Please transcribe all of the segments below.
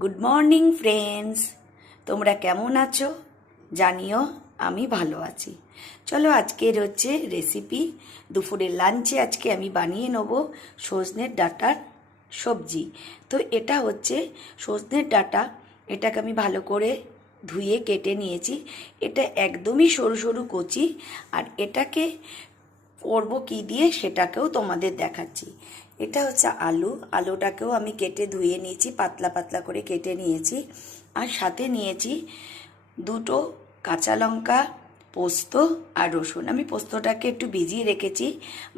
Good morning friends তোমরা কেমন আছো? জানিও, আমি ভালো আছি। চলো আজকের হচ্ছে রেসিপি দুপুরের লাঞ্চে আজকে আমি বানিয়ে নেব সজনের ডাটার সবজি। তো এটা হচ্ছে সজনের ডাটা। এটাকে আমি ভালো করে ধুয়ে কেটে নিয়েছি। এটা একদমই সরু সরু কচি। আর এটাকে করব কি দিয়ে সেটাকেও তোমাদের দেখাচ্ছি। এটা হচ্ছে আলু। আলুটাকেও আমি কেটে ধুয়ে নিয়েছি, পাতলা পাতলা করে কেটে নিয়েছি। আর সাথে নিয়েছি দুটো কাঁচা লঙ্কা পোস্ত আর রসুন। আমি পোস্তটাকে একটু ভিজিয়ে রেখেছি,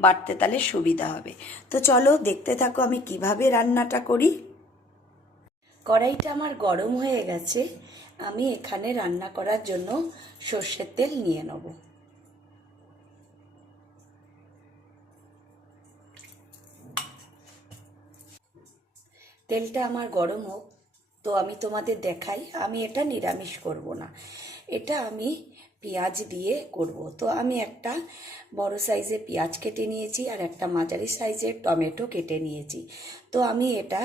বাটতে তাহলে সুবিধা হবে। তো চলো দেখতে থাকো আমি কীভাবে রান্নাটা করি। কড়াইটা আমার গরম হয়ে গেছে, আমি এখানে রান্না করার জন্য সর্ষের তেল নিয়ে নেব। তেলটা আমার গরম হোক, তো আমি তোমাদের দেখাই, আমি এটা নিরামিষ করব না। এটা আমি পেঁয়াজ দিয়ে করব। তো আমি একটা বড় সাইজে পেঁয়াজ কেটে নিয়েছি আর একটা মাঝারি সাইজের টমেটো কেটে নিয়েছি। তো আমি এটা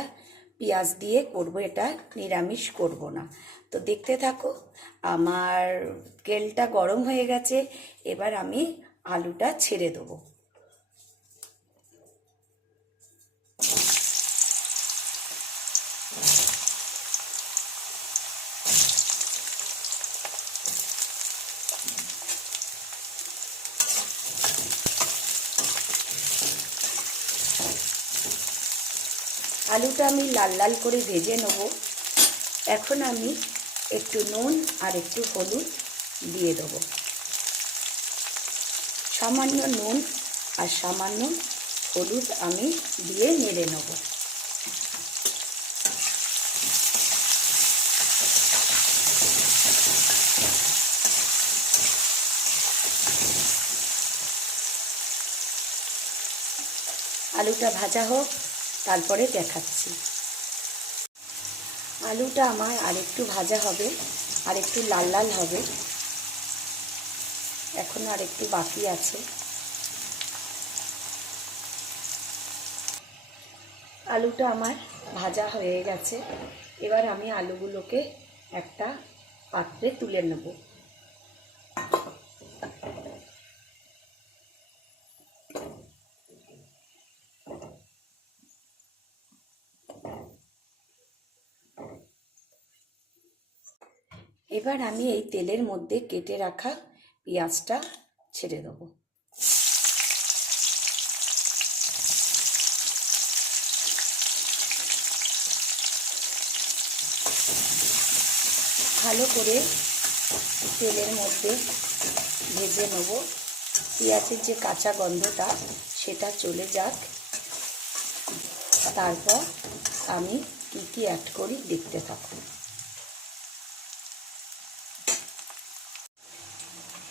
পেঁয়াজ দিয়ে করব, এটা নিরামিষ করব না। তো দেখতে থাকো, আমার তেলটা গরম হয়ে গেছে, এবার আমি আলুটা ছেড়ে দেবো। আলুটা আমি লাল লাল করে ভেজে নেব। এখন আমি একটু নুন আর একটু হলুদ দিয়ে দেব। সামান্য নুন আর সামান্য হলুদ আমি দিয়ে নেড়ে নেব। আলুটা ভাজা হোক তারপরে দেখাচ্ছি। আলুটা আমার আরেকটু ভাজা হবে আর একটু লাল লাল হবে। এখন আর একটু বাকি আছে। আলুটা আমার ভাজা হয়ে গেছে। এবার আমি আলুগুলোকে একটা পাত্রে তুলে নেব। এবার আমি এই তেলের মধ্যে কেটে রাখা পেঁয়াজটা ছেড়ে দেবো। ভালো করে তেলের মধ্যে ভেজে নেব। পেঁয়াজের যে কাঁচা গন্ধটা, সেটা চলে যাক। তারপর আমি কী কী অ্যাড করি দেখতে থাকুন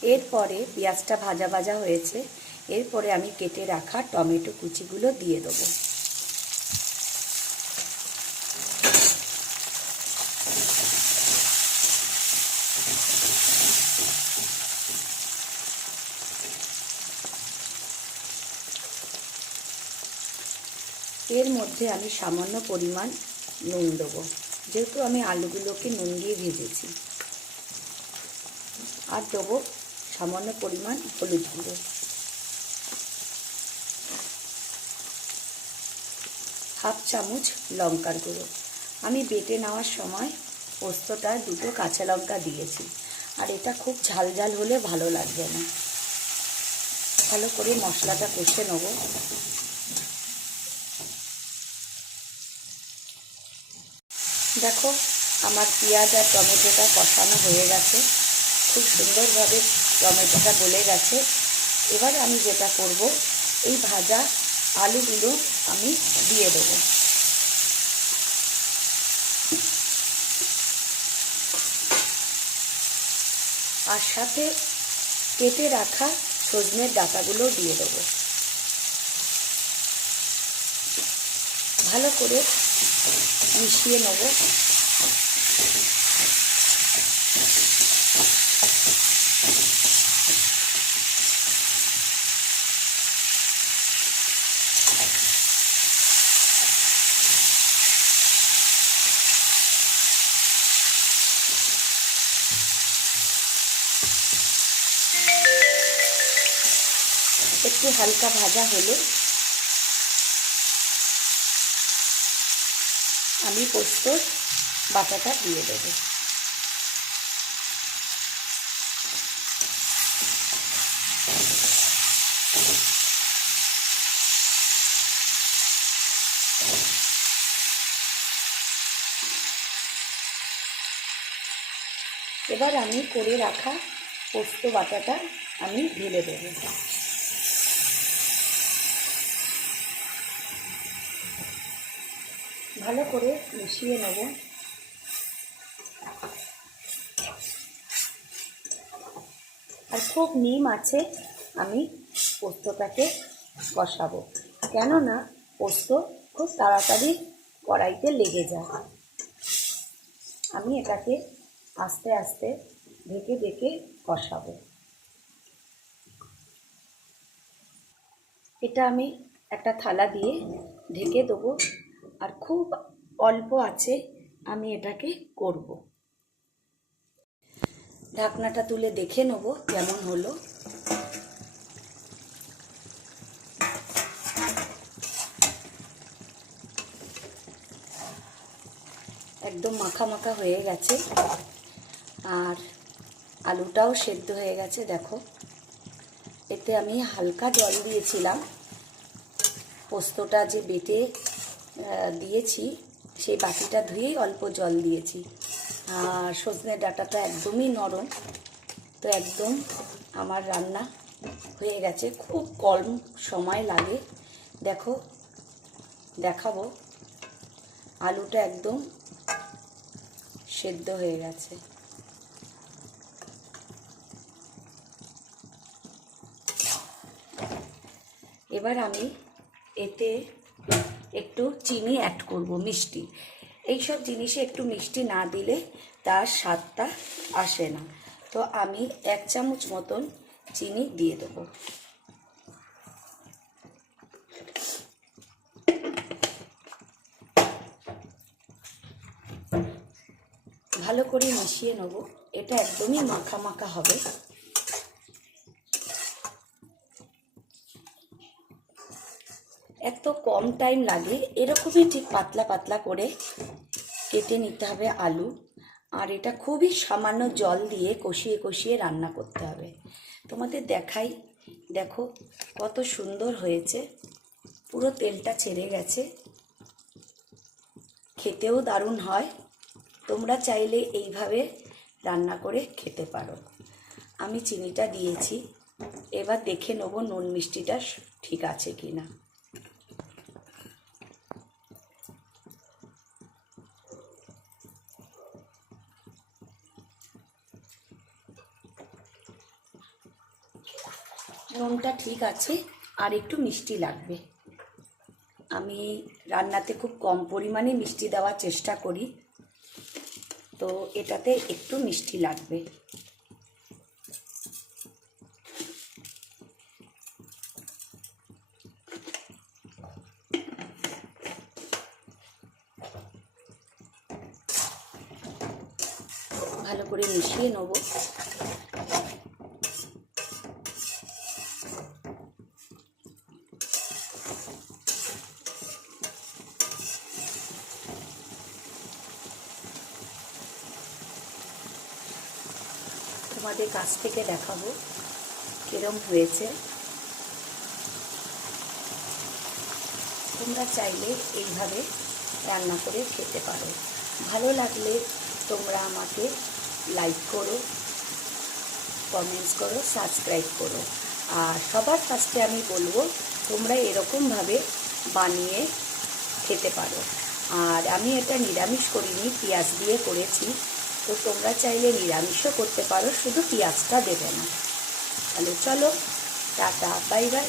এরপরে পেঁয়াজটা ভাজা ভাজা হয়েছে, এরপরে আমি কেটে রাখা টমেটো কুচিগুলো দিয়ে দেবো। এর মধ্যে আমি সামান্য পরিমাণ নুন দেবো, যেহেতু আমি আলুগুলোকে নুন দিয়ে ভেজেছি। আর দেবো সামান্য পরিমাণ হলুদ গুঁড়ো। হাফ চামচ লঙ্কার গুঁড়ো। আমি বেটে নেওয়ার সময় পোস্তটা দুটো কাঁচা লঙ্কা দিয়েছি। আর এটা খুব ঝাল ঝাল হলে ভালো লাগবে না। ভালো করে মশলাটা কষে নেব। দেখো, আমার পেঁয়াজ আর টমেটোটা কষানো হয়ে গেছে। খুব সুন্দরভাবে টমেটোটা গলে গেছে। এবার আমি যেটা করব, এই ভাজা আলুগুলো আমি দিয়ে দেবো। আর সাথে কেটে রাখা সজনের ডাটাগুলো দিয়ে দেবো। ভালো করে মিশিয়ে নেব। একটু হালকা ভাজা হলে আমি পোস্ত, বাটাটা দিয়ে দেবো। এবার আমি করে রাখা পোস্ত, বাটাটা আমি ঢেলে দেবো। ভালো করে মিশিয়ে নেব। আর খুব নিম আছে, আমি পোস্তটাকে কষাবো। কেননা পোস্ত খুব তাড়াতাড়ি কড়াইতে লেগে যায়। আমি এটাকে আস্তে আস্তে ঢেকে ঢেকে কষাবো। এটা আমি একটা থালা দিয়ে ঢেকে দেবো। আর খুব অল্প আছে, আমি এটাকে করব। ঢাকনাটা তুলে দেখে নেব কেমন হলো। একদম মাখা মাখা হয়ে গেছে, আর আলুটাও সেদ্ধ হয়ে গেছে, দেখো। এতে আমি হালকা জল দিয়েছিলাম। পোস্তটা যে বেটে দিয়েছি। সেই বাটিটা ধুয়েই অল্প জল দিয়েছি। আর সজনে ডাঁটাটা একদমই নরম। তো একদম আমার রান্না হয়ে গেছে। খুব কম সময় লাগে। দেখো, দেখাবো। আলুটা একদম সেদ্ধ হয়ে গেছে। এবার আমি এতে একটু চিনি অ্যাড করব, মিষ্টি। এই সব জিনিসে একটু মিষ্টি না দিলে তার স্বাদটা আসে না। তো আমি এক চামচ মতন চিনি দিয়ে দেবো। ভালো করে মিশিয়ে নেব। এটা একদমই মাখা মাখা হবে। এত কম টাইম লাগে, এরকমই ঠিক পাতলা পাতলা করে কেটে নিতে হবে আলু। আর এটা খুবই সামান্য জল দিয়ে কষিয়ে কষিয়ে রান্না করতে হবে। তোমাদের দেখাই, দেখো কত সুন্দর হয়েছে। পুরো তেলটা ছেড়ে গেছে। খেতেও দারুণ হয়। তোমরা চাইলে এইভাবে রান্না করে খেতে পারো। আমি চিনিটা দিয়েছি। এবার দেখে নেব নুন মিষ্টিটা ঠিক আছে কি না নুনটা ঠিক আছে আর একটু মিষ্টি লাগবে। আমি রান্নাতে খুব কম পরিমাণে মিষ্টি দেওয়ার চেষ্টা করি। তো এটাতে একটু মিষ্টি লাগবে। ভালো করে মিশিয়ে নেব। তোমাদের কাছ থেকে দেখাবো কিরম হয়েছে। তোমরা চাইলে এইভাবে রান্না করে খেতে পারো। ভালো লাগলে তোমরা আমাকে লাইক করো কমেন্টস করো সাবস্ক্রাইব করো। আর সবার ফার্স্টে আমি বলব, তোমরা এরকমভাবে বানিয়ে খেতে পারো। আর আমি এটা নিরামিষ করিনি, পেঁয়াজ দিয়ে করেছি। তো তোমরা চাইলে নিরামিষও করতে পারো, শুধু পেঁয়াজটা দেবে না। তাহলে চলো, টাটা, বাই বাই।